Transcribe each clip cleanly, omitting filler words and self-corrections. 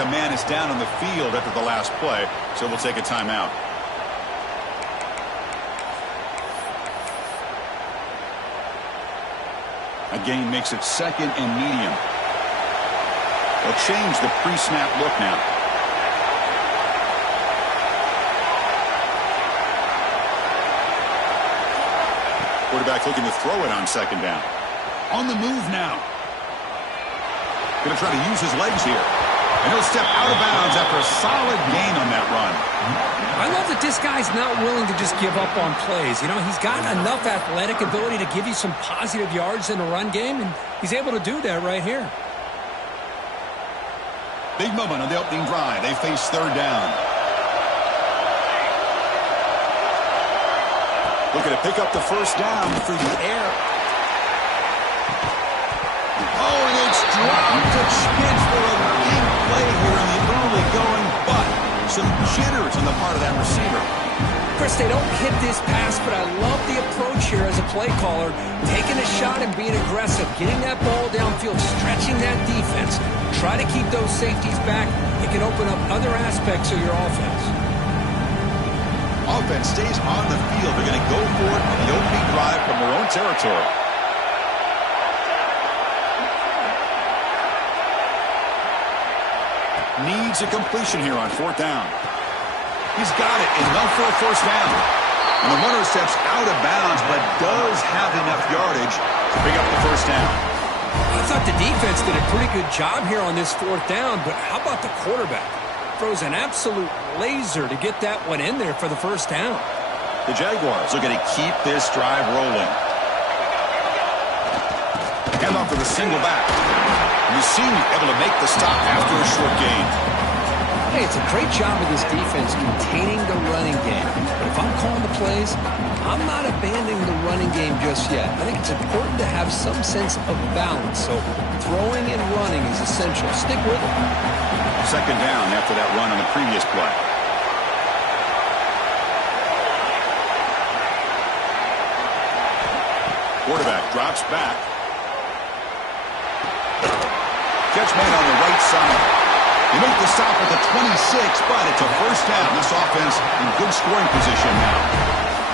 like a man is down on the field after the last play, so we'll take a timeout. A gain makes it 2nd and medium. They'll change the pre-snap look now. Quarterback looking to throw it on 2nd down. On the move now. Going to try to use his legs here. And he'll step out of bounds after a solid gain on that run. I love that this guy's not willing to just give up on plays. You know, he's got enough athletic ability to give you some positive yards in the run game, and he's able to do that right here. Big moment on the opening drive. They face 3rd down. Looking to pick up the 1st down through the air. Oh, and it's dropped to Schmitz for a big play here in the early going, but some jitters on the part of that receiver. Chris, they don't hit this pass, but I love the approach here as a play caller. Taking a shot and being aggressive, getting that ball downfield, stretching that defense. Try to keep those safeties back. It can open up other aspects of your offense. Offense stays on the field. They're going to go for it on the opening drive from their own territory. Needs a completion here on 4th down. He's got it, enough for a 1st down. And the runner steps out of bounds, but does have enough yardage to pick up the 1st down. I thought the defense did a pretty good job here on this 4th down, but how about the quarterback? Throws an absolute laser to get that one in there for the 1st down. The Jaguars are going to keep this drive rolling. Hand off to the single back. You see me able to make the stop after a short gain. Hey, it's a great job of this defense containing the running game. But if I'm calling the plays, I'm not abandoning the running game just yet. I think it's important to have some sense of balance. So throwing and running is essential. Stick with it. 2nd down after that run on the previous play. Quarterback drops back. Catch made on the right side. They make the stop at the 26, but it's a 1st down. This offense in good scoring position now.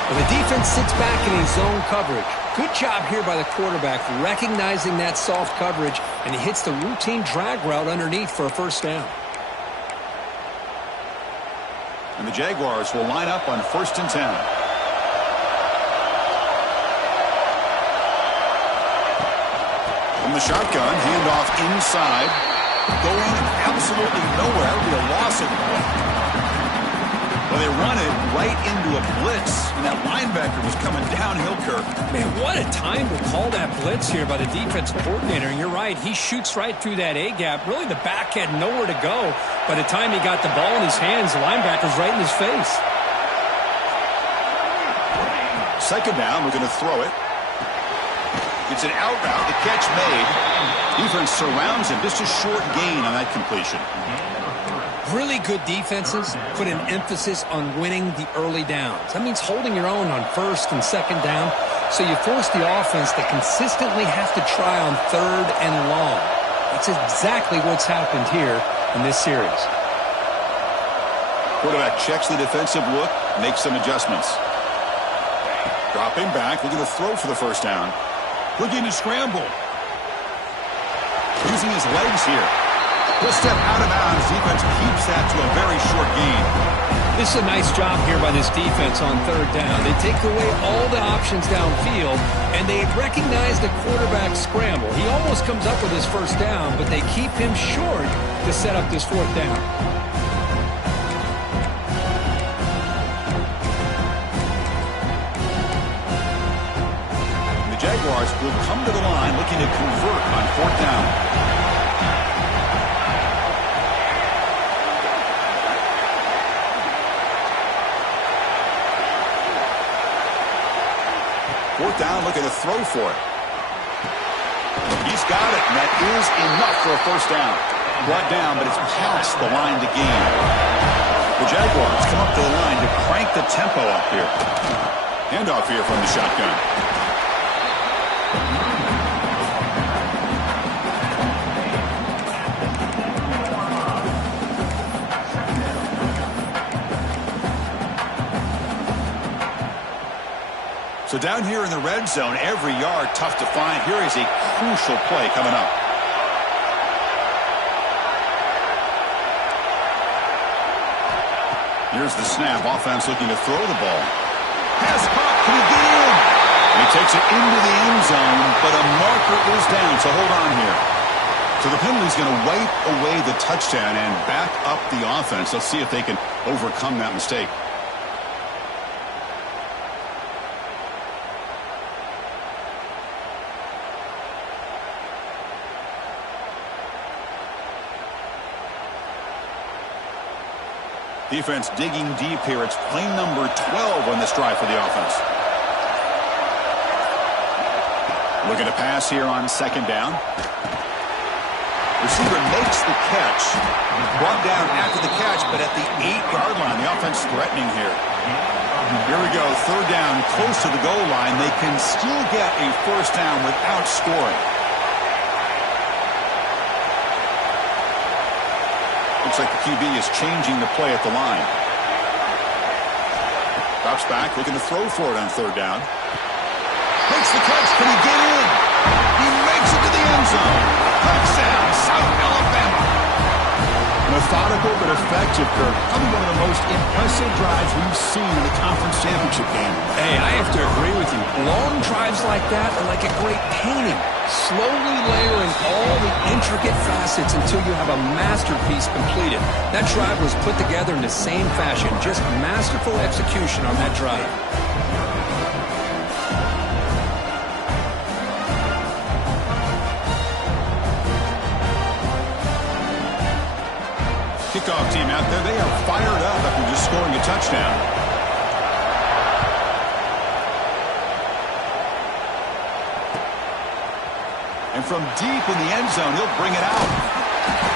Well, the defense sits back in his zone coverage. Good job here by the quarterback recognizing that soft coverage, and he hits the routine drag route underneath for a 1st down. And the Jaguars will line up on 1st and 10. From the shotgun, handoff inside. Going absolutely nowhere. Real loss of the play. Well, they run it right into a blitz, and that linebacker was coming downhill, Kirk. Man, what a time to call that blitz here by the defense coordinator. And you're right, he shoots right through that A-gap. Really, the back had nowhere to go. By the time he got the ball in his hands, the linebacker's right in his face. 2nd down, we're going to throw it. It's an out route, the catch made. Defense surrounds him, just a short gain on that completion. Really good defenses put an emphasis on winning the early downs. That means holding your own on 1st and 2nd down, so you force the offense to consistently have to try on 3rd and long. That's exactly what's happened here in this series. Quarterback checks the defensive look, makes some adjustments. Dropping back, looking to throw for the 1st down. Looking to scramble. Using his legs here. He'll step out of bounds. Defense keeps that to a very short gain. This is a nice job here by this defense on 3rd down. They take away all the options downfield, and they recognize the quarterback scramble. He almost comes up with his 1st down, but they keep him short to set up this 4th down. The Jaguars will come to the line looking to convert on 4th down. 4th down, looking to throw for it. He's got it, and that is enough for a 1st down. Brought down, but it's past the line to gain. The Jaguars come up to the line to crank the tempo up here. Handoff here from the shotgun. So down here in the red zone, every yard tough to find. Here is a crucial play coming up. Here's the snap. Offense looking to throw the ball. Pass caught. Can he get in? And he takes it into the end zone, but a marker is down, so hold on here. So the penalty is going to wipe away the touchdown and back up the offense. Let's see if they can overcome that mistake. Defense digging deep here. It's play number 12 on this drive for the offense. Looking to pass here on second down. Receiver makes the catch. Brought down after the catch, but at the 8-yard line. The offense threatening here. Here we go. Third down, close to the goal line. They can still get a first down without scoring. Looks like the QB is changing the play at the line. Drops back, looking to throw for it on third down. Makes the catch. Can he get in? He makes it to the end zone. Touchdown, South Alabama. Methodical but effective, Kirk. Probably one of the most impressive drives we've seen in the conference championship game. Hey, I have to agree with you. Long drives like that are like a great painting. Slowly layering all the intricate facets until you have a masterpiece completed. That drive was put together in the same fashion. Just masterful execution on that drive. Kickoff team out there, they are fired up after just scoring a touchdown. And from deep in the end zone, he'll bring it out.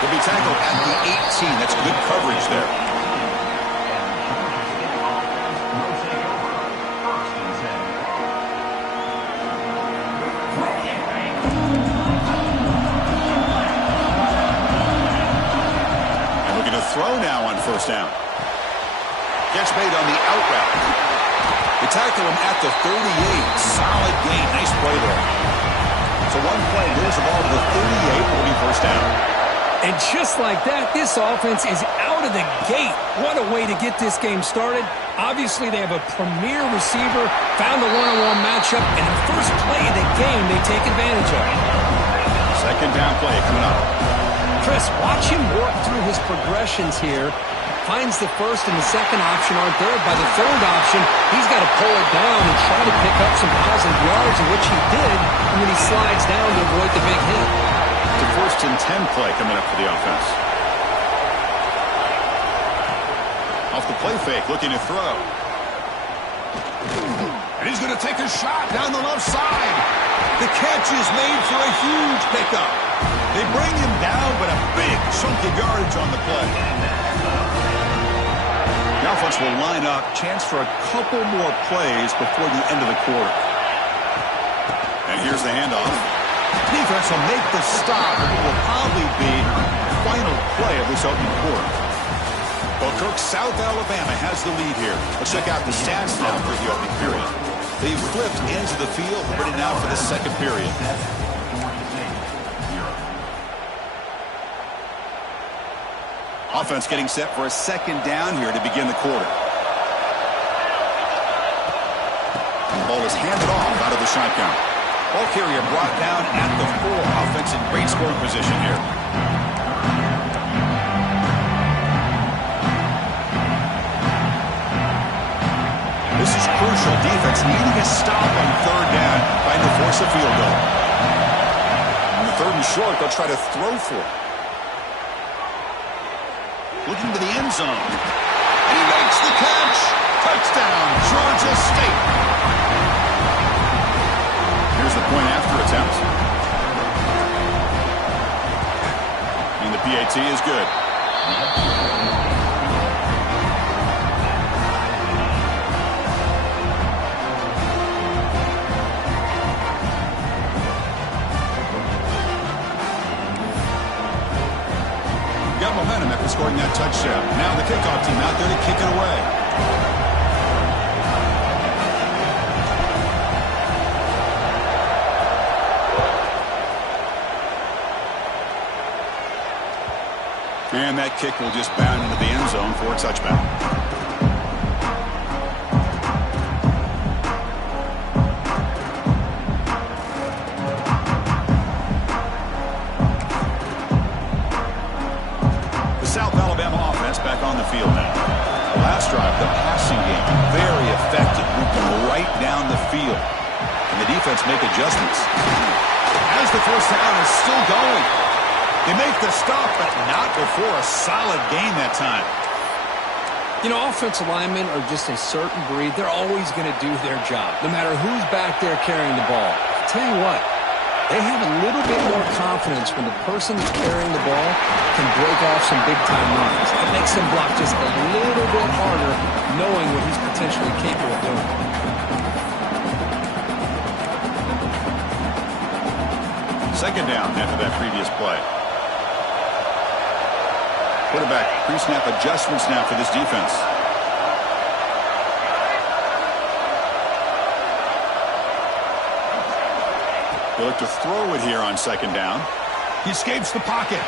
He'll be tackled at the 18. That's good coverage there. And looking to throw now on first down. Catch made on the out route. They tackle him at the 38. Solid gain. Nice play there. So one play, moves the ball to the 38, will be first down. And just like that, this offense is out of the gate. What a way to get this game started. Obviously, they have a premier receiver, found a one-on-one matchup, and the first play of the game they take advantage of. Second down play coming up. Chris, watch him work through his progressions here. Finds the first and the second option aren't there. By the third option, he's got to pull it down and try to pick up some positive yards, which he did, and then he slides down to avoid the big hit. It's a first and 10 play coming up for the offense. Off the play fake, looking to throw. And he's going to take a shot down the left side. The catch is made for a huge pickup. They bring him down, but a big chunk of yardage on the play. The offense will line up. Chance for a couple more plays before the end of the quarter. And here's the handoff. Defense will make the stop, and it will probably be the final play of this opening quarter. Well, Kirk, South Alabama has the lead here. Let's check out the stats now for the opening period. They've flipped into the field, ready now for the second period. Offense getting set for a second down here to begin the quarter. The ball is handed off out of the shotgun. Ball carrier brought down at the 4. Offense in great scoring position here. This is crucial. Defense needing a stop on third down, trying to force a field goal. On the third and short, they'll try to throw for it. Looking to the end zone. And he makes the catch. Touchdown, Georgia State. Here's the point after attempt. And the PAT is good. Got momentum after scoring that touchdown. Now the kickoff team out there to kick it away. And that kick will just bound into the end zone for a touchback. The South Alabama offense back on the field now. The last drive, the passing game, very effective, moving right down the field. And the defense make adjustments. As the first down is still going. They make the stop, but not before a solid gain that time. You know, offensive linemen are just a certain breed. They're always going to do their job, no matter who's back there carrying the ball. I'll tell you what, they have a little bit more confidence when the person that's carrying the ball can break off some big-time runs. It makes them block just a little bit harder, knowing what he's potentially capable of doing. Second down after that previous play. Quarterback pre-snap adjustments now for this defense. They look to throw it here on second down. He escapes the pocket.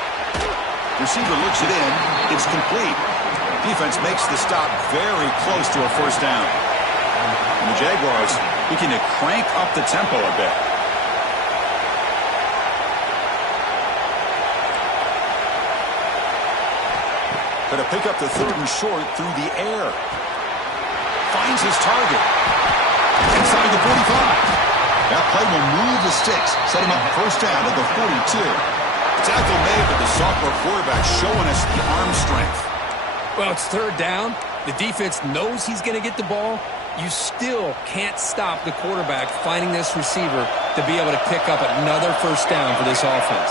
Receiver looks it in. It's complete. Defense makes the stop very close to a first down. And the Jaguars looking to crank up the tempo a bit. But to pick up the third and short through the air. Finds his target. Inside the 45. That play will move the sticks. Set him up first down at the 42. Tackle made, but the sophomore quarterback showing us the arm strength. Well, it's third down. The defense knows he's going to get the ball. You still can't stop the quarterback finding this receiver to be able to pick up another first down for this offense.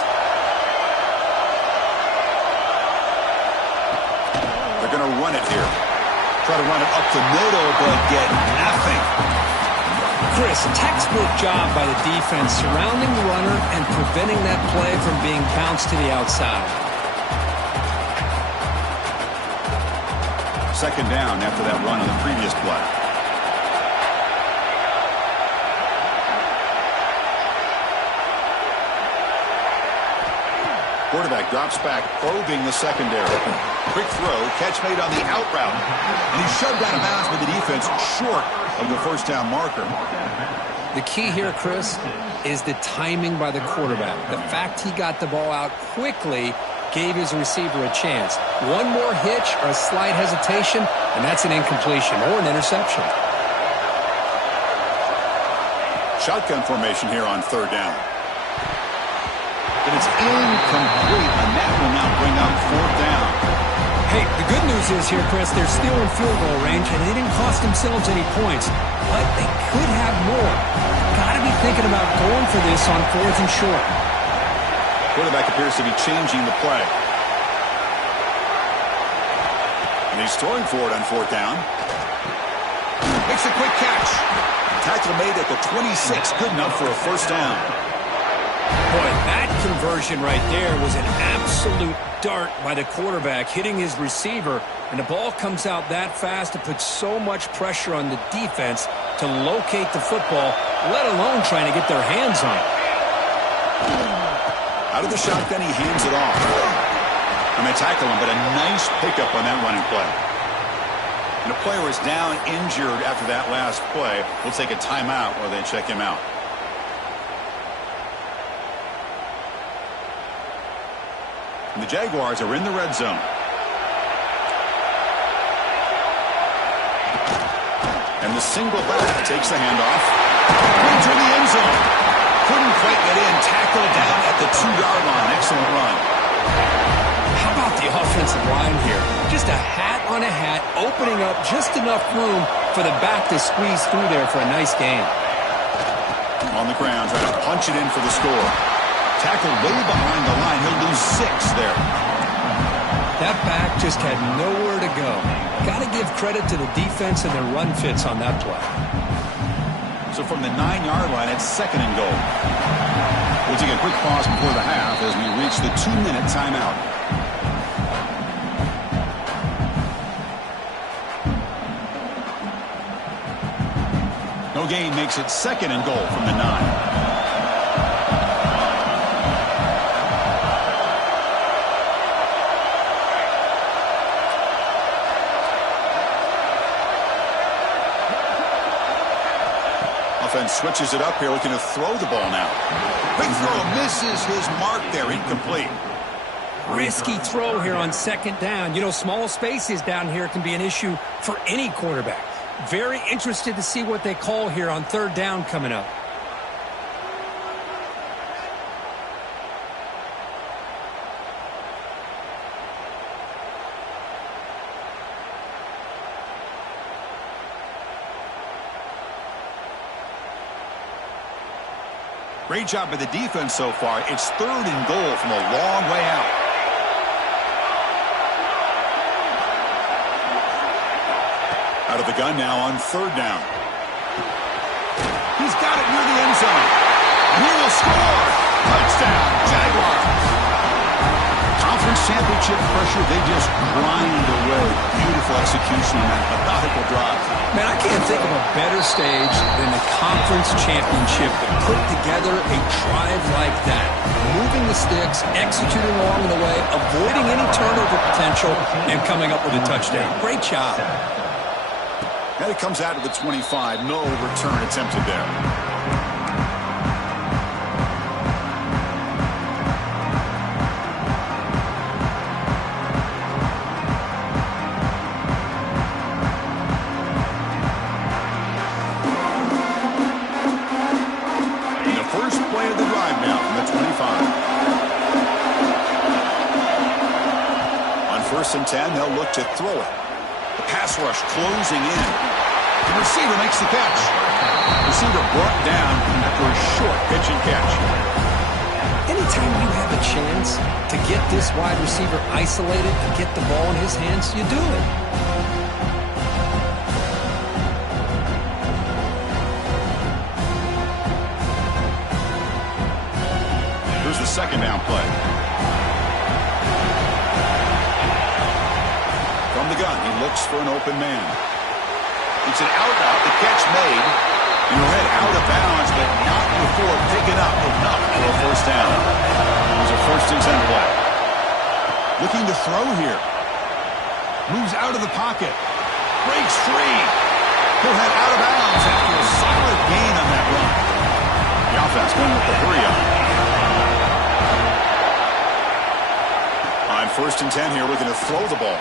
They're going to run it here. Try to run it up the middle, but get nothing. Chris, textbook job by the defense surrounding the runner and preventing that play from being bounced to the outside. Second down after that run on the previous play. Quarterback drops back, probing the secondary. Quick throw, catch made on the out route. And he's shoved out of bounds with the defense short of the first down marker. The key here, Chris, is the timing by the quarterback. The fact he got the ball out quickly gave his receiver a chance. One more hitch or a slight hesitation, and that's an incompletion or an interception. Shotgun formation here on third down. But it's incomplete, and that will now bring up fourth down. Hey, the good news is here, Chris, they're still in field goal range, and they didn't cost themselves any points, but they could have more. Got to be thinking about going for this on fourth and short. Quarterback appears to be changing the play. And he's throwing for it on fourth down. Makes a quick catch. Tackle made at the 26, good enough for a first down. Boy, that conversion right there was an absolute dart by the quarterback, hitting his receiver, and the ball comes out that fast to put so much pressure on the defense to locate the football, let alone trying to get their hands on it. Out of the shotgun, he hands it off. And they tackle him, but a nice pickup on that running play. And the player is down injured after that last play. We'll take a timeout while they check him out. And the Jaguars are in the red zone. And the single back takes the handoff. Into the end zone. Couldn't quite get in. Tackled down at the 2-yard line. Excellent run. How about the offensive line here? Just a hat on a hat, opening up just enough room for the back to squeeze through there for a nice gain. On the ground, trying to punch it in for the score. Tackled way behind the line. He'll lose 6 there. That back just had nowhere to go. Got to give credit to the defense and their run fits on that play. So from the 9-yard line, it's second and goal. We'll take a quick pause before the half as we reach the 2-minute timeout. No gain makes it second and goal from the 9. offense switches it up here, looking to throw the ball now. Big throw, misses his mark there, incomplete. Risky throw here on second down. You know, small spaces down here can be an issue for any quarterback. Very interested to see what they call here on third down coming up. Great job by the defense so far. It's 3rd and goal from a long way out. Out of the gun now on 3rd down. He's got it near the end zone. He will score. Touchdown, Jaguars. Conference championship pressure, they just grind away. Beautiful execution on that methodical drive. Man, I can't think of a better stage than the conference championship to put together a drive like that. Moving the sticks, executing along the way, avoiding any turnover potential, and coming up with a touchdown. Great job. And it comes out of the 25. No return attempted there. First and 10, they'll look to throw it. The pass rush closing in. The receiver makes the catch. Receiver brought down after a short pitch and catch. Anytime you have a chance to get this wide receiver isolated and get the ball in his hands, you do it. Here's the second down play. The gun. He looks for an open man. It's an out route. The catch made. And he'll head out of bounds, but not before picking up enough for a first down. It was a 1st and 10 play. Looking to throw here. Moves out of the pocket. Breaks free. He'll head out of bounds after a solid gain on that run. The offense going with the hurry up. On 1st and 10 here, looking to throw the ball.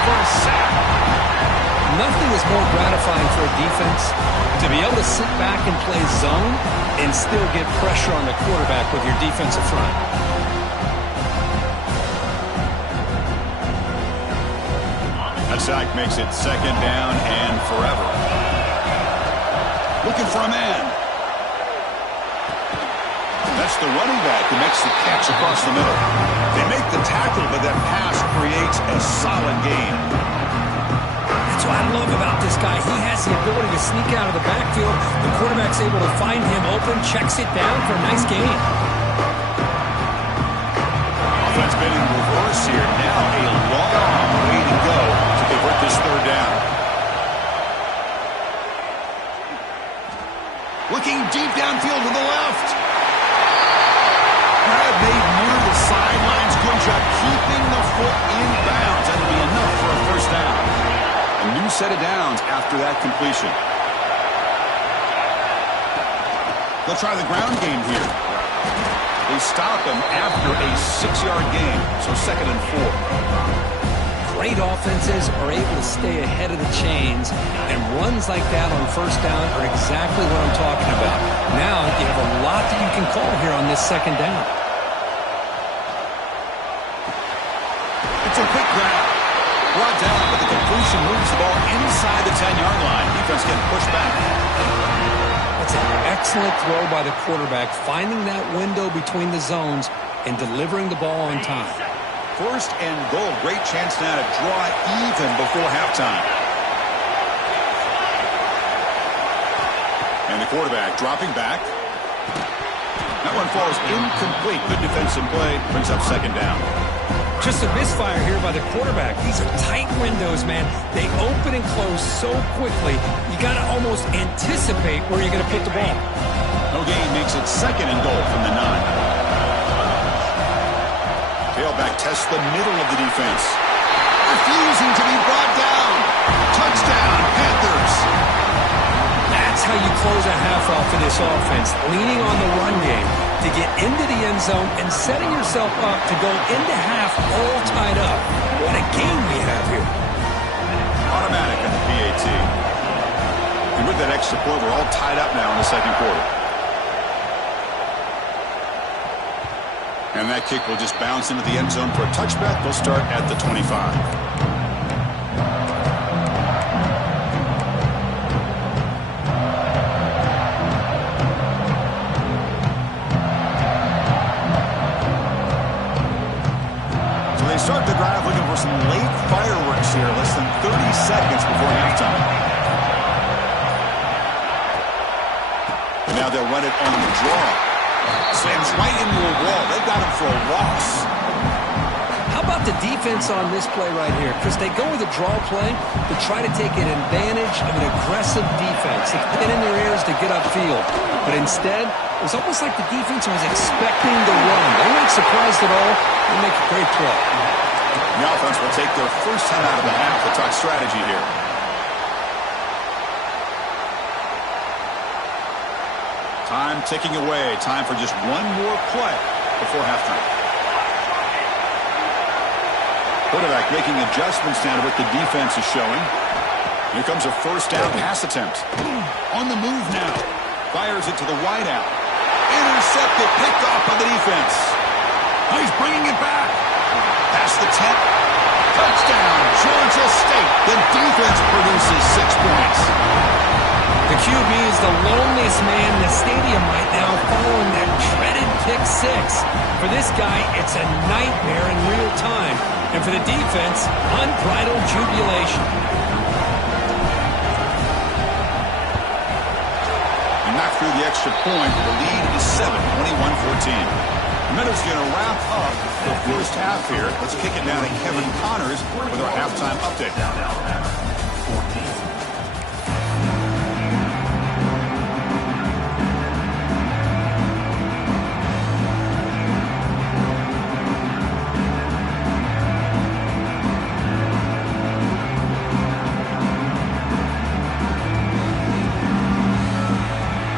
For a sack. Nothing is more gratifying for a defense to be able to sit back and play zone and still get pressure on the quarterback with your defensive front. That sack makes it 2nd down and forever. Looking for a man. That's the running back who makes the catch across the middle. They make the tackle, but that pass creates a solid gain. That's what I love about this guy. He has the ability to sneak out of the backfield. The quarterback's able to find him open, checks it down for a nice gain. Offense been in reverse here. Now a long way to go to convert this 3rd down. Looking deep downfield to the left. Made near the sidelines. Good job keeping the foot in bounds. That'll be enough for a first down. A new set of downs after that completion. They'll try the ground game here. They stop him after a 6-yard gain, so 2nd and 4. Great offenses are able to stay ahead of the chains, and runs like that on first down are exactly what I'm talking about. Now you have a lot that you can call here on this 2nd down. It's a quick grab. Brought down, but the completion moves the ball inside the 10-yard line. Defense getting pushed back. That's an excellent throw by the quarterback, finding that window between the zones and delivering the ball on time. 1st and goal. Great chance now to draw even before halftime. And the quarterback dropping back. That one falls incomplete. Good defensive play. Brings up 2nd down. Just a misfire here by the quarterback. These are tight windows, man. They open and close so quickly, you got to almost anticipate where you're going to put the ball. No gain makes it 2nd and goal from the 9. Tailback tests the middle of the defense. Refusing to be brought down. Touchdown, Panthers. That's how you close a half off of this offense, leaning on the run game to get into the end zone and setting yourself up to go into half all tied up. What a game we have here. Automatic in the PAT. And with that extra point, we're all tied up now in the second quarter. And that kick will just bounce into the end zone for a touchback. They'll start at the 25. Start the drive looking for some late fireworks here, less than 30 seconds before halftime. And now they'll run it on the draw. Slams right into a wall. They've got him for a loss. How about the defense on this play right here? Chris, they go with a draw play to try to take an advantage of an aggressive defense. It's pin in their ears to get upfield. But instead, it was almost like the defense was expecting the run. They weren't surprised at all. They make a great play. The offense will take their first time out of the half to talk strategy here. Time ticking away. Time for just one more play before halftime. Quarterback making adjustments now to what the defense is showing. Here comes a first down pass attempt. On the move now. Fires it to the wideout. Intercepted, picked off by the defense. Oh, he's bringing it back. Past the 10. Touchdown, Georgia State. The defense produces 6 points. The QB is the loneliest man in the stadium right now following that dreaded pick six. For this guy, it's a nightmare in real time. And for the defense, unbridled jubilation. And knocked through the extra point. The lead is 7, 21-14. The Meadows going to wrap up the first half here. Let's kick it down to Kevin Connors with our halftime update.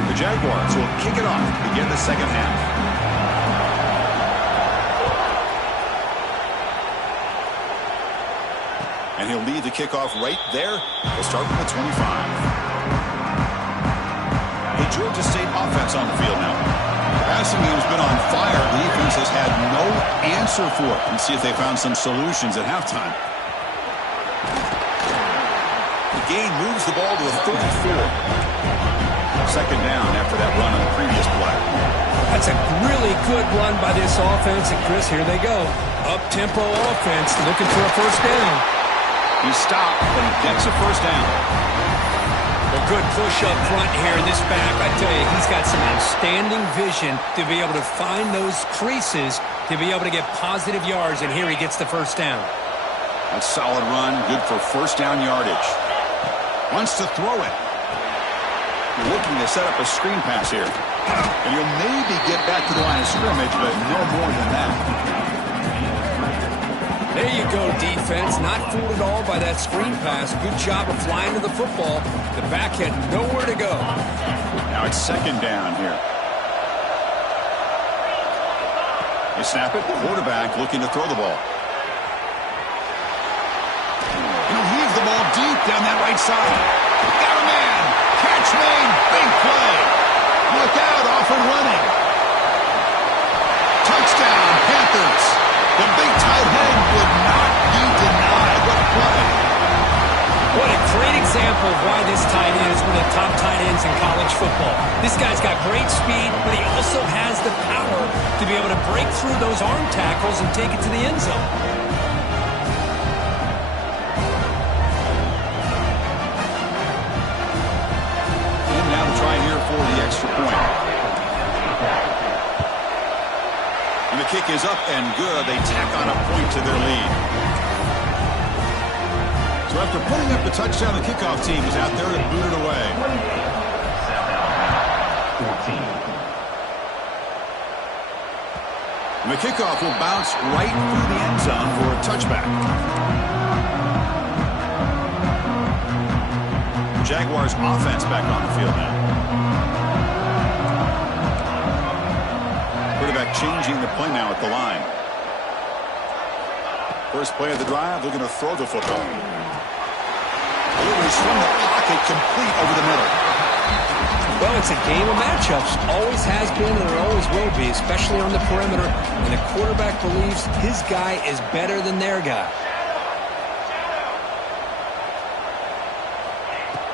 The Jaguars will kick it off to begin the second half. And he'll lead the kickoff right there. We'll start from the 25. The Georgia State offense on the field now. The passing game's been on fire. The defense has had no answer for it. Let's see if they found some solutions at halftime. The gain moves the ball to a 34. Second down after that run on the previous play. That's a really good run by this offense. And Chris, here they go. Up-tempo offense looking for a first down. He stopped, but he gets a first down. A good push up front here in this back. I tell you, he's got some outstanding vision to be able to find those creases, to be able to get positive yards, and here he gets the first down. A solid run, good for first down yardage. Wants to throw it. Looking to set up a screen pass here. And he'll maybe get back to the line of scrimmage, but no more than that. There you go, defense. Not fooled at all by that screen pass. Good job of flying to the football. The back had nowhere to go. Now it's second down here. They snap it. Quarterback looking to throw the ball. And he'll heave the ball deep down that right side. Got a man. Catch made. Big play. Look out. Off and running. Touchdown, Panthers. The big tight end would not be denied. What a play. What a great example of why this tight end is one of the top tight ends in college football. This guy's got great speed, but he also has the power to be able to break through those arm tackles and take it to the end zone. And now to try here for the extra point. And the kick is up and good. They tack on a point to their lead. So after putting up the touchdown, the kickoff team is out there to boot it away. And the kickoff will bounce right through the end zone for a touchback. Jaguars offense back on the field now. Quarterback changing the play now at the line. First play of the drive, they're going to throw the football. Delivers from the pocket, complete over the middle. Well, it's a game of matchups. Always has been and it always will be, especially on the perimeter. And the quarterback believes his guy is better than their guy.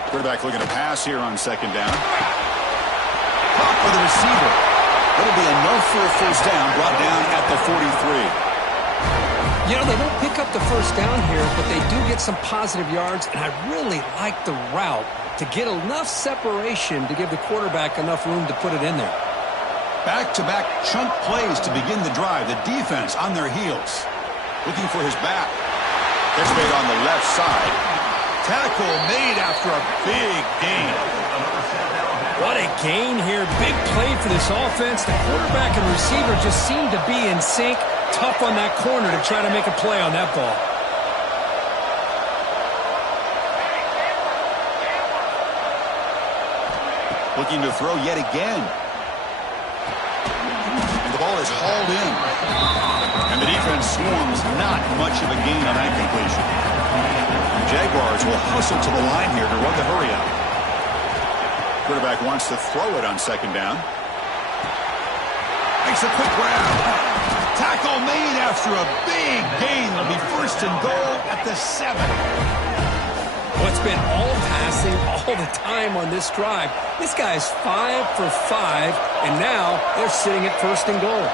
Quarterback looking to pass here on second down. Caught for the receiver. It'll be enough for a first down, brought down at the 43. You know, they don't pick up the first down here, but they do get some positive yards, and I really like the route to get enough separation to give the quarterback enough room to put it in there. Back-to-back chunk plays to begin the drive. The defense on their heels. Looking for his back. Catch made on the left side. Tackle made after a big gain. What a gain here. Big play for this offense. The quarterback and receiver just seem to be in sync. Tough on that corner to try to make a play on that ball. Looking to throw yet again. And the ball is hauled in. And the defense swarms, not much of a gain on that completion. Jaguars will hustle to the line here to run the hurry up. Quarterback wants to throw it on second down. Makes a quick grab. Tackle made after a big gain. It'll be first and goal at the 7. Well, it's been all passing all the time on this drive. This guy's 5 for 5, and now they're sitting at first and goal.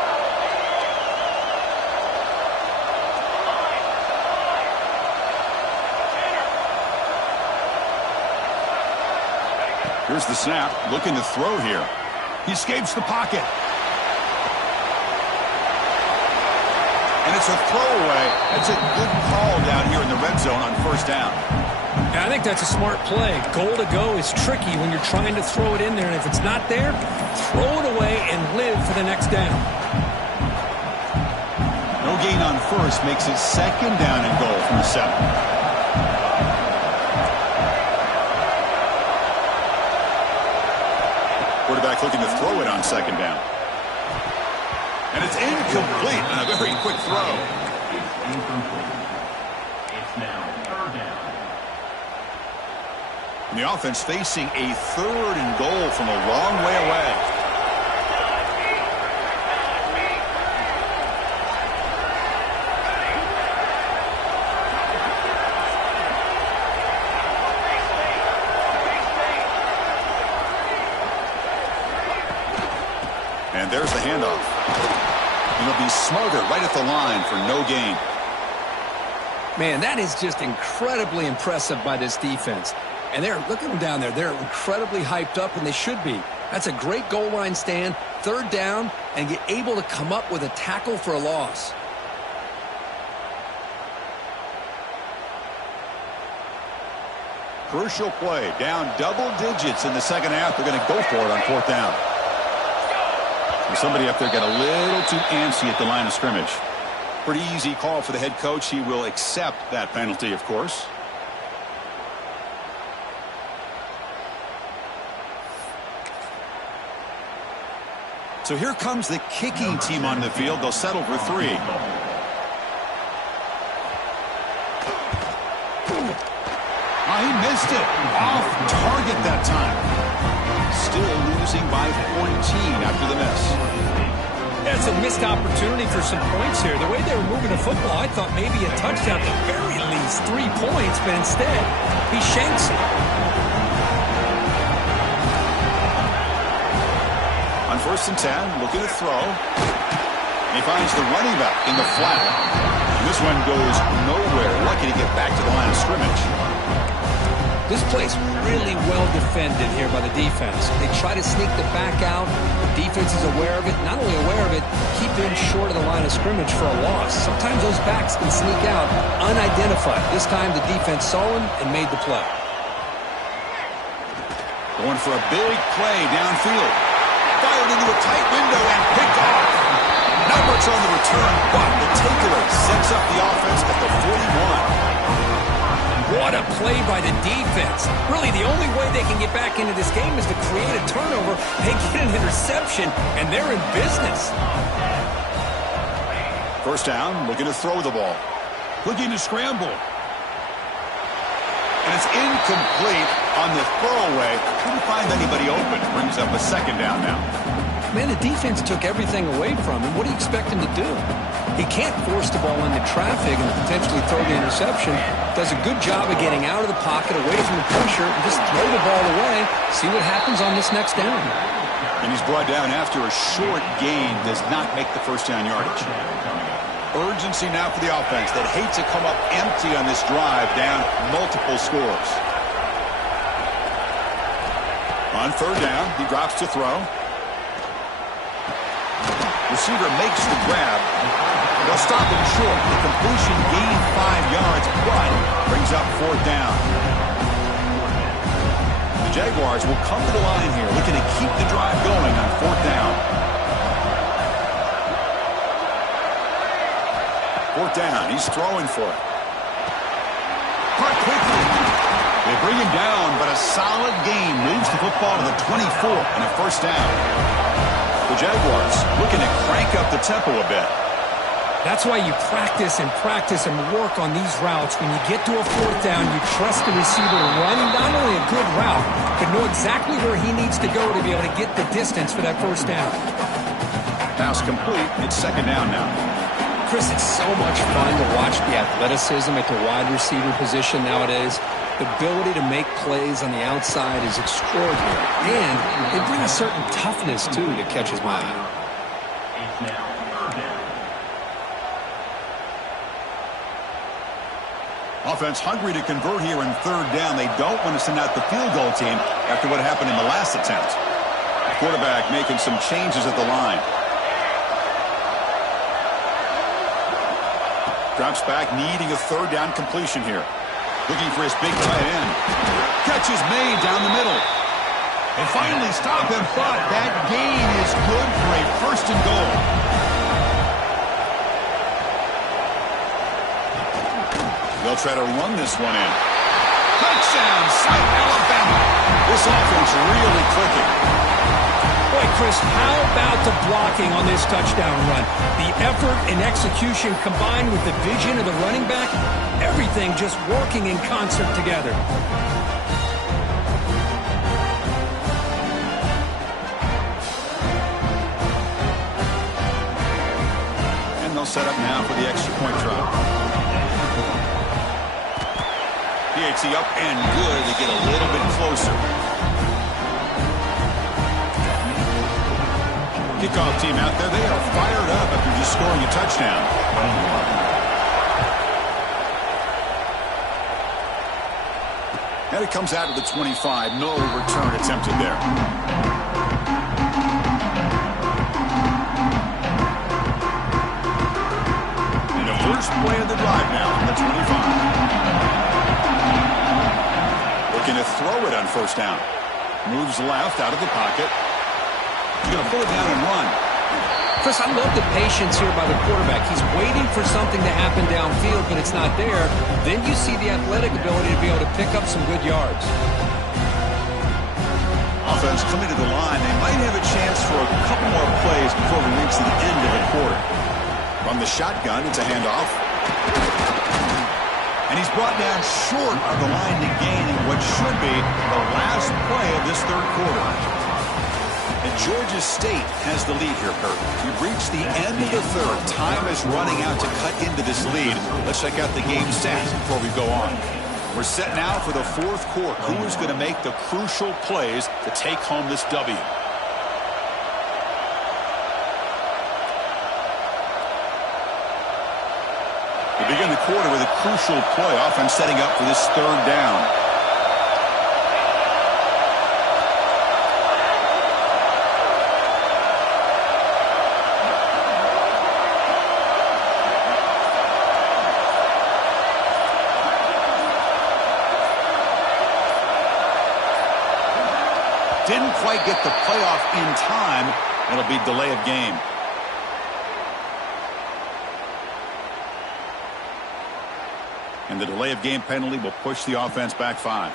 Here's the snap. Looking to throw here. He escapes the pocket. And it's a throwaway. That's a good call down here in the red zone on first down. Yeah, I think that's a smart play. Goal to go is tricky when you're trying to throw it in there. And if it's not there, throw it away and live for the next down. No gain on first makes it second down and goal from the 7. Quarterback looking to throw it on second down. And it's incomplete on a very quick throw. It's now third down. And the offense facing a third and goal from a long way away. And there's the handoff. And he'll be smothered right at the line for no gain. Man, that is just incredibly impressive by this defense. And look at them down there. They're incredibly hyped up, and they should be. That's a great goal line stand, third down, and get able to come up with a tackle for a loss. Crucial play. Down double digits in the second half. They're going to go for it on fourth down. Somebody up there got a little too antsy at the line of scrimmage. Pretty easy call for the head coach. He will accept that penalty, of course. So here comes the kicking team on the field. They'll settle for 3. Oh, he missed it. Off target that time. Still losing by 14 after the miss. That's a missed opportunity for some points here. The way they were moving the football, I thought maybe a touchdown, at the very least 3 points, but instead, he shanks it. On first and 10, looking to throw. He finds the running back in the flat. And this one goes nowhere. Lucky to get back to the line of scrimmage. This play's really well defended here by the defense. They try to sneak the back out. The defense is aware of it. Not only aware of it, keep him short of the line of scrimmage for a loss. Sometimes those backs can sneak out unidentified. This time the defense saw him and made the play. Going for a big play downfield. Fired into a tight window and picked off. Not much on the return, but the takeaway sets up the offense at the 41. What a play by the defense. Really, the only way they can get back into this game is to create a turnover. They get an interception, and they're in business. First down, looking to throw the ball. Looking to scramble. And it's incomplete on the throwaway. Couldn't find anybody open. Brings up a second down now. Man, the defense took everything away from him. What do you expect him to do? He can't force the ball into traffic and potentially throw the interception. Does a good job of getting out of the pocket, away from the pressure, and just throw the ball away. See what happens on this next down. And he's brought down after a short gain. Does not make the first down yardage. Urgency now for the offense that hates to come up empty on this drive, down multiple scores. On third down, he drops to throw. Receiver makes the grab. They'll stop him short. The completion gained 5 yards, but brings up fourth down. The Jaguars will come to the line here, looking to keep the drive going on fourth down. Fourth down, he's throwing for it. Caught quickly. They bring him down, but a solid gain moves the football to the 24 and a first down. The Jaguars looking to crank up the tempo a bit. That's why you practice and work on these routes. When you get to a fourth down, you trust the receiver to run not only a good route, but know exactly where he needs to go to be able to get the distance for that first down. Pass complete. It's second down now. Chris, it's so much fun to watch the athleticism at the wide receiver position nowadays. The ability to make plays on the outside is extraordinary. And they bring a certain toughness, too, that catches my eye. It's now third down. Offense hungry to convert here in third down. They don't want to send out the field goal team after what happened in the last attempt. Quarterback making some changes at the line. Drops back, needing a third down completion here. Looking for his big tight end. Catch is made down the middle. And finally stop him, but that gain is good for a first and goal. They'll try to run this one in. Touchdown, South Alabama. This offense really clicking. Boy, Chris, how about the blocking on this touchdown run? The effort and execution combined with the vision of the running back, everything just working in concert together. And they'll set up now for the extra point drop. PAT up and good to get a little bit closer. Kickoff team out there, they are fired up after just scoring a touchdown. And it comes out of the 25. No return attempted there. And the first play of the drive now from the 25. Looking to throw it on first down. Moves left out of the pocket. He's going to pull it down and run. Chris, I love the patience here by the quarterback. He's waiting for something to happen downfield, but it's not there. Then you see the athletic ability to be able to pick up some good yards. Offense coming to the line. They might have a chance for a couple more plays before we reach the end of the quarter. From the shotgun, it's a handoff. And he's brought down short of the line to gain in what should be the last play of this third quarter. And Georgia State has the lead here, Kurt. We've reached the end of the third. Time is running out to cut into this lead. Let's check out the game stats before we go on. We're set now for the fourth quarter. Who is going to make the crucial plays to take home this W? We begin the quarter with a crucial play. Offense setting up for this third down. Didn't quite get the playoff in time. It'll be delay of game. And the delay of game penalty will push the offense back 5.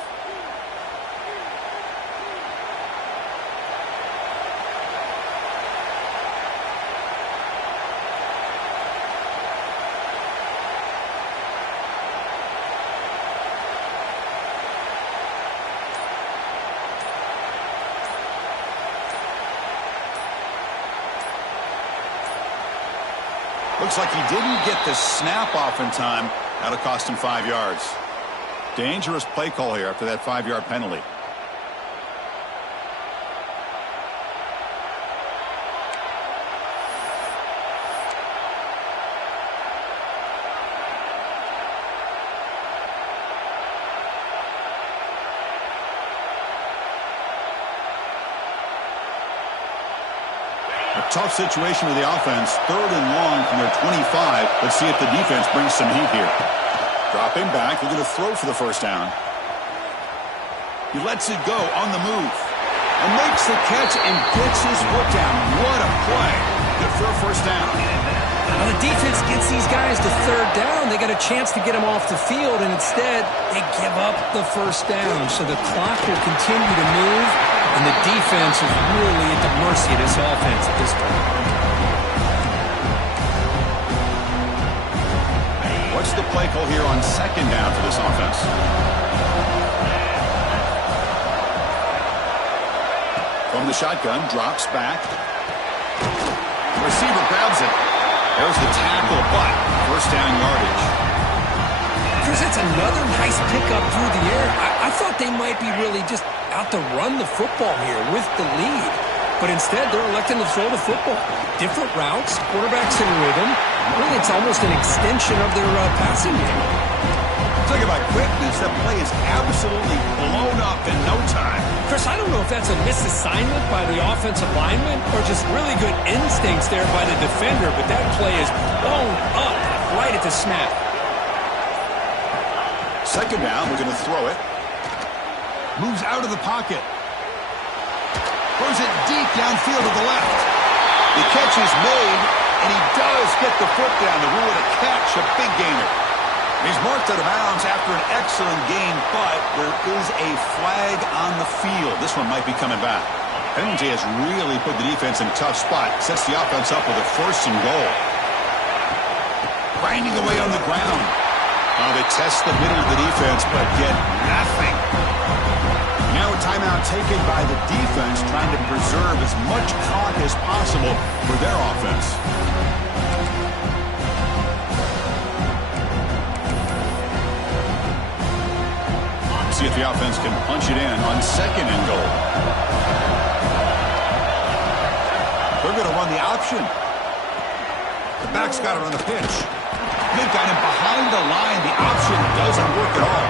Looks like he didn't get the snap off in time. That'll cost him 5 yards. Dangerous play call here after that 5-yard penalty. Tough situation with the offense. 3rd and long from their 25. Let's see if the defense brings some heat here. Dropping back. They're going to throw for the first down. He lets it go on the move. And makes the catch and gets his foot down. What a play. Good for a first down. Now the defense gets these guys to 3rd down. They got a chance to get them off the field, and instead they give up the first down. So the clock will continue to move. And the defense is really at the mercy of this offense at this point. What's the play call here on 2nd down for this offense? From the shotgun, drops back. The receiver grabs it. There's the tackle, but first down yardage. Chris, it's another nice pickup through the air. I thought they might be really just out to run the football here with the lead. But instead, they're electing to throw the football. Different routes, quarterbacks in rhythm. Really, it's almost an extension of their passing game. Talk about quickness. That play is absolutely blown up in no time. Chris, I don't know if that's a misassignment by the offensive lineman or just really good instincts there by the defender, but that play is blown up right at the snap. 2nd down, we're going to throw it. Moves out of the pocket. Throws it deep downfield to the left. The catch is made, and he does get the foot down to rule it a catch, a big gainer. He's marked out of bounds after an excellent game, but there is a flag on the field. This one might be coming back. Penalty has really put the defense in a tough spot. Sets the offense up with a 1st and goal. Grinding away on the ground. They test the middle of the defense, but get nothing. Now a timeout taken by the defense, trying to preserve as much clock as possible for their offense. See if the offense can punch it in on 2nd and goal. They're going to run the option. The back's got it on the pitch. They've got him behind the line. The option doesn't work at all.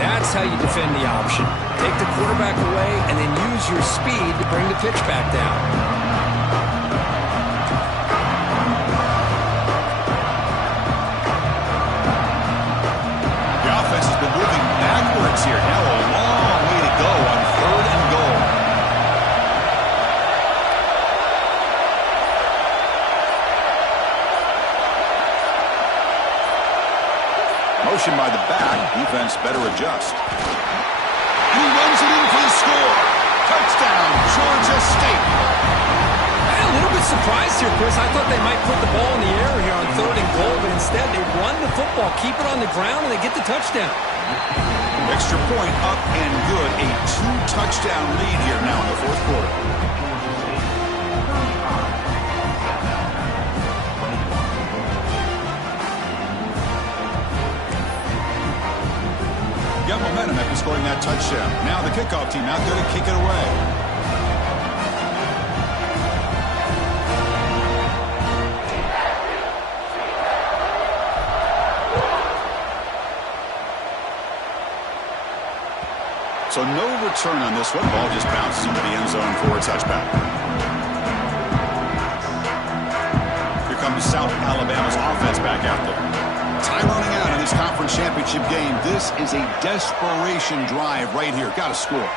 That's how you defend the option. Take the quarterback away and then use your speed to bring the pitch back down. The offense has been moving backwards here. Now a long way to go on 3rd and goal. Motion by the back. Defense better adjust. And he runs it in for the score. Touchdown, Georgia State. I'm a little bit surprised here, Chris. I thought they might put the ball in the air here on 3rd and goal, but instead they run the football, keep it on the ground, and they get the touchdown. Extra point up and good. A 2-touchdown lead here now in the 4th quarter. Got momentum after scoring that touchdown. Now the kickoff team out there to kick it away. So no return on this one. Ball just bounces into the end zone for a touchback. Here comes South Alabama's offense back out there. Time running out in this conference championship game. This is a desperation drive right here. Got to score.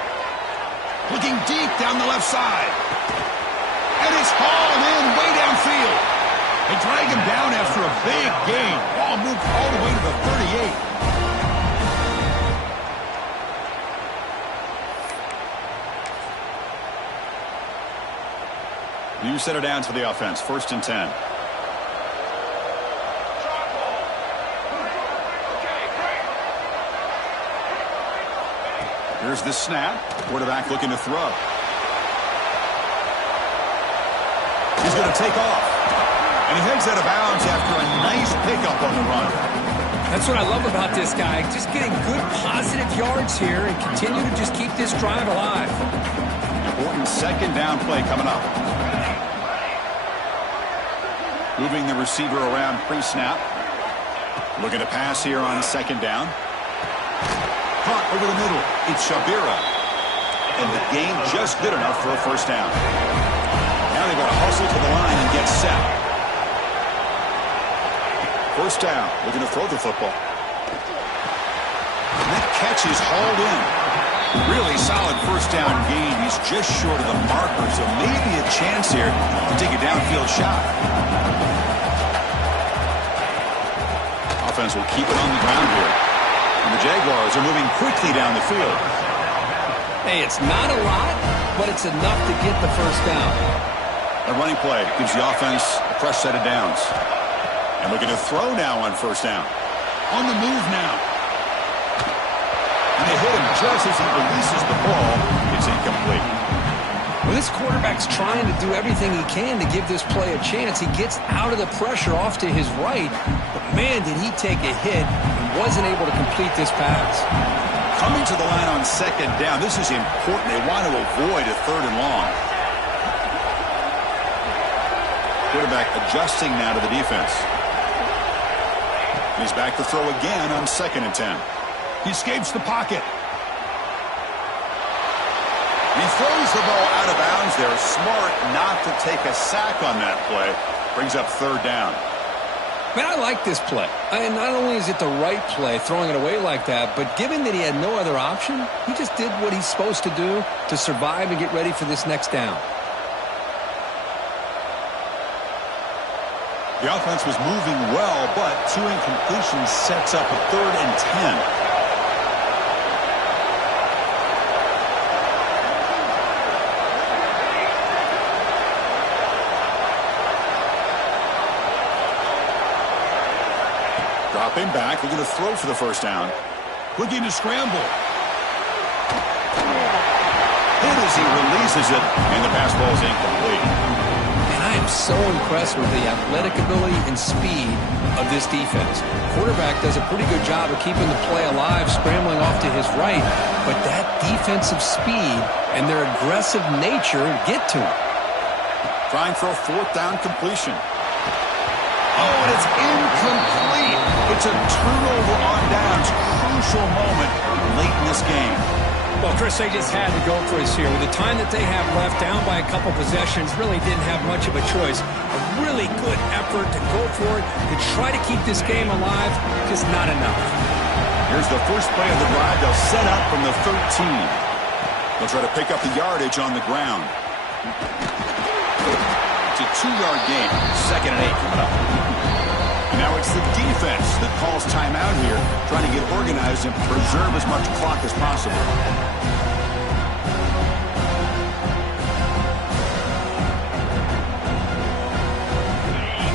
Looking deep down the left side. And it's hauled in way downfield. They drag him down after a a big gain. Ball moved all the way to the 38. You set it down to the offense. 1st and 10. Here's the snap. Quarterback looking to throw. He's going to take off. And he heads out of bounds after a nice pickup on the run. That's what I love about this guy. Just getting good positive yards here and continue to just keep this drive alive. Important 2nd down play coming up. Moving the receiver around pre-snap. Looking to pass here on 2nd down. Caught over the middle. It's Shabira. And the gain just good enough for a 1st down. Now they've got to hustle to the line and get set. 1st down. Looking to throw the football. And that catch is hauled in. Really solid 1st down gain. He's just short of the marker, so maybe a chance here to take a downfield shot. Offense will keep it on the ground here. And the Jaguars are moving quickly down the field. Hey, it's not a lot, but it's enough to get the 1st down. A running play gives the offense a fresh set of downs. And looking to throw now on 1st down. On the move now. And they hit him just as he releases the ball. It's incomplete. Well, this quarterback's trying to do everything he can to give this play a chance. He gets out of the pressure off to his right. But, man, did he take a hit and wasn't able to complete this pass. Coming to the line on 2nd down. This is important. They want to avoid a 3rd and long. Quarterback adjusting now to the defense. He's back to throw again on 2nd and 10. He escapes the pocket. He throws the ball out of bounds there. Smart not to take a sack on that play. Brings up 3rd down. Man, I like this play. And not only is it the right play, throwing it away like that, but given that he had no other option, he just did what he's supposed to do to survive and get ready for this next down. The offense was moving well, but 2 incompletions sets up a 3rd and 10. Dropping back, looking to throw for the 1st down. Looking to scramble. Hit as he releases it, and the pass ball is incomplete. I am so impressed with the athletic ability and speed of this defense. Quarterback does a pretty good job of keeping the play alive, scrambling off to his right, but that defensive speed and their aggressive nature get to him. Trying for a 4th down completion. Oh, and it's incomplete. It's a turnover on downs. Crucial moment late in this game. Well, Chris, they just had to go for us here. With the time that they have left, down by a couple possessions, really didn't have much of a choice. A really good effort to go for it, to try to keep this game alive, just not enough. Here's the first play of the drive. They'll set up from the 13. They'll try to pick up the yardage on the ground. It's a 2-yard gain. 2nd and 8 coming up. Now it's the defense that calls timeout here, trying to get organized and preserve as much clock as possible.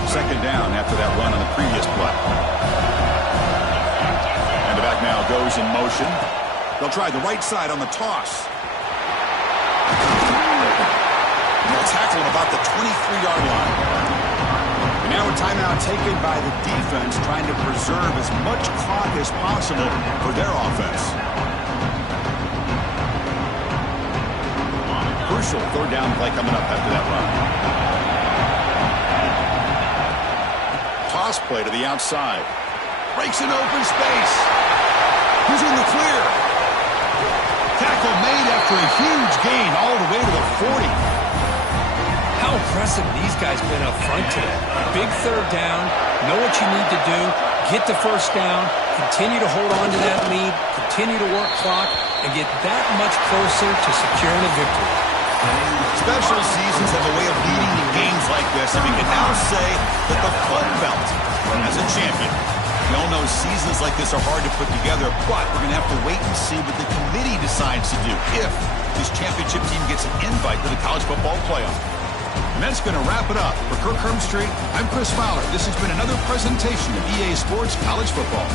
2nd down after that run on the previous play. And the back now goes in motion. They'll try the right side on the toss. And they'll tackle him about the 23-yard line. And now a timeout taken by the defense, trying to preserve as much clock as possible for their offense. Crucial 3rd down play coming up after that run. Toss play to the outside. Breaks an open space. He's in the clear. Tackle made after a huge gain all the way to the 40. How impressive these guys been up front today. Big 3rd down, know what you need to do, get the 1st down, continue to hold on to that lead, continue to work clock, and get that much closer to securing a victory. Special seasons have a way of leading to games like this, and we can now say that the Fun Belt as a champion. We all know seasons like this are hard to put together, but we're going to have to wait and see what the committee decides to do if this championship team gets an invite to the college football playoff. And that's going to wrap it up. For Kirk Herbstreit, I'm Chris Fowler. This has been another presentation of EA Sports College Football.